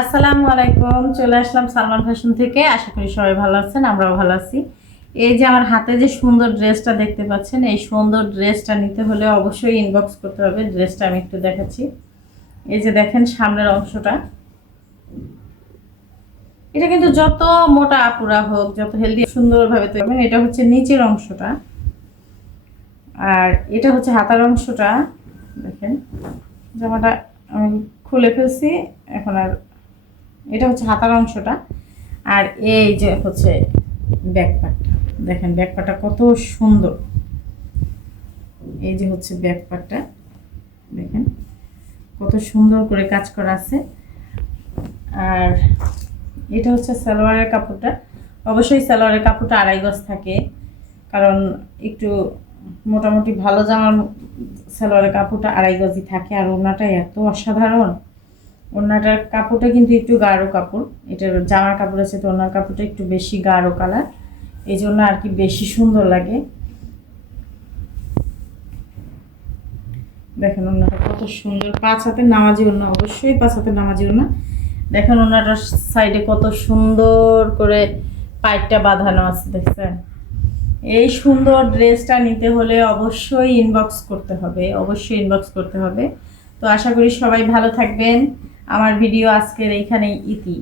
আসসালামু আলাইকুম। চলে আসলাম সালমান ফ্যাশন থেকে। আশা করি সবাই ভালো আছেন, আমরাও ভালো আছি। এই যে আমার হাতে যে সুন্দর ড্রেসটা দেখতে পাচ্ছেন, এই সুন্দর ড্রেসটা নিতে হলে অবশ্যই ইনবক্স করতে হবে। ড্রেসটা আমি একটু দেখাচ্ছি। এই যে দেখেন সামনের অংশটা, এটা কিন্তু যত মোটা আপুরা হোক, যত হেলদি সুন্দরভাবে তৈরি করবেন। এটা হচ্ছে নিচের অংশটা, আর এটা হচ্ছে হাতার অংশটা। দেখেন জামাটা আমি খুলে ফেলছি এখন। আর এটা হচ্ছে হাতার অংশটা, আর এই যে হচ্ছে ব্যাকপার্টটা। দেখেন ব্যাকপার্টটা কত সুন্দর। এই যে হচ্ছে ব্যাকপার্টটা, দেখেন কত সুন্দর করে কাজ করা আছে। আর এটা হচ্ছে সালোয়ারের কাপড়টা। অবশ্যই সালোয়ারের কাপড়টা 2.5 গজ থাকে, কারণ একটু মোটামুটি ভালো জামার সালোয়ারের কাপড়টা 2.5 গজই থাকে। আর ওড়নাটা এত অসাধারণ, ওড়নাটার কাপড়টা কিন্তু একটু গাঢ় কাপড়। এটার জামার কাপড় আছে তো ওড়নার কাপড়টা একটু বেশি গাঢ় কালার, এই জন্য আর কি বেশি সুন্দর লাগে। দেখেন ওড়নাটা কত সুন্দর, 5 হাতের নামাজি ওড়না, অবশ্যই 5 হাতের নামাজি ওড়না। দেখেন ওড়নাটার সাইডে কত সুন্দর করে পাইপটা বাঁধানো আছে, দেখছেন? এই সুন্দর ড্রেসটা নিতে হলে অবশ্যই ইনবক্স করতে হবে, অবশ্যই ইনবক্স করতে হবে। তো আশা করি সবাই ভালো থাকবেন। আমার ভিডিও আজকের এইখানেই ইতি।